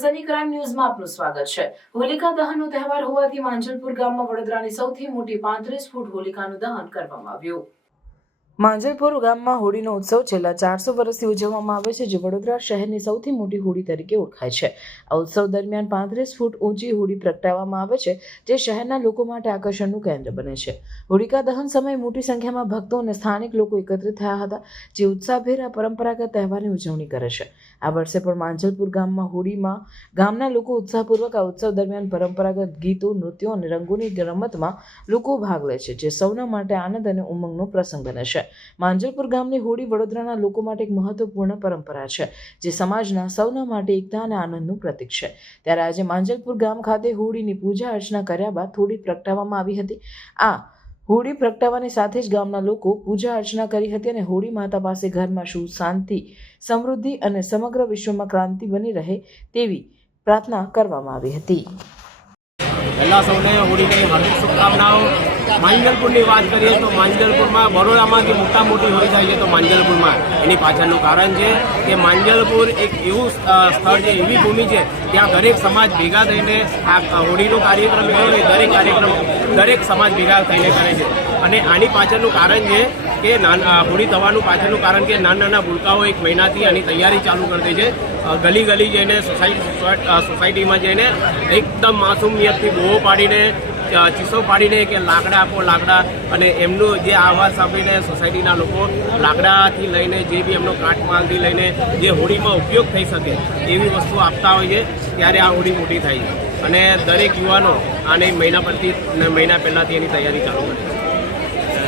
સનસની crime ન્યૂઝમાં આપનું સ્વાગત છે. હોલિકા દહનનો તહેવાર હોવાથી માંજલપુર ગામમાં વડોદરાની સૌથી મોટી પાંત્રીસ ફૂટ હોલિકાનું દહન કરવામાં આવ્યું. માંજલપુર ગામમાં હોળીનો ઉત્સવ છેલ્લા ચારસો વર્ષથી ઉજવવામાં આવે છે, જે વડોદરા શહેરની સૌથી મોટી હોળી તરીકે ઓળખાય છે. આ ઉત્સવ દરમિયાન પાંત્રીસ ફૂટ ઊંચી હોળી પ્રગટાવવામાં આવે છે, જે શહેરના લોકો માટે આકર્ષણનું કેન્દ્ર બને છે. હોળિકા દહન સમયે મોટી સંખ્યામાં ભક્તો અને સ્થાનિક લોકો એકત્રિત થયા હતા, જે ઉત્સાહભેર આ પરંપરાગત તહેવારની ઉજવણી કરે છે. આ વર્ષે પણ માંજલપુર ગામમાં હોળીમાં ગામના લોકો ઉત્સાહપૂર્વક આ ઉત્સવ દરમિયાન પરંપરાગત ગીતો, નૃત્યો અને રંગોની રમતમાં લોકો ભાગ લે છે, જે સૌના માટે આનંદ અને ઉમંગનો પ્રસંગ બને છે. માંજલપુર ગામની હોળી વડોદરાના લોકો માટે એક મહત્વપૂર્ણ પરંપરા છે, જે સમાજના સૌના માટે એકતા અને આનંદનું પ્રતીક છે. ત્યારે આજે માંજલપુર ગામ ખાતે હોળીની પૂજા અર્ચના કર્યા બાદ હોળી પ્રગટાવવામાં આવી હતી. આ હોળી પ્રગટાવવાની સાથે જ ગામના લોકો પૂજા અર્ચના કરી હતી અને હોળી માતા પાસે ઘરમાં શું શાંતિ, સમૃદ્ધિ અને સમગ્ર વિશ્વમાં ક્રાંતિ બની રહે તેવી પ્રાર્થના કરવામાં આવી હતી. પહેલાં સૌને હોળીની હાર્દિક શુભકામનાઓ. માંજલપુરની વાત કરીએ તો માંજલપુરમાં બરોડામાંથી મોટા મોટી હોળી થાય છે તો માંજલપુરમાં. એની પાછળનું કારણ છે કે માંજલપુર એક એવું સ્થળ છે, એવી ભૂમિ છે ત્યાં દરેક સમાજ ભેગા થઈને આ હોળીનો કાર્યક્રમ એવો દરેક કાર્યક્રમ દરેક સમાજ ભેગા થઈને કરે છે. અને આની પાછળનું કારણ છે કે હોળી થવાનું પાછળનું કારણ કે નાના નાના ભૂલકાઓ એક મહિનાથી આની તૈયારી ચાલુ કરી દે છે. ગલી ગલી જઈને સોસાયટી સોસાયટીમાં જઈને એકદમ માસૂમ નિયતથી પાડીને ચીસો પાડીને કે લાકડા આપો, લાકડા. અને એમનું જે આવાજ સાંભળીને સોસાયટીના લોકો લાકડાથી લઈને જે બી એમનો કાટમાલથી લઈને જે હોળીમાં ઉપયોગ થઈ શકે એવી વસ્તુ આપતા હોય છે, ત્યારે આ હોળી મોટી થાય છે. અને દરેક યુવાનો આને મહિના પરથી મહિના પહેલાંથી એની તૈયારી ચાલુ કરે છે.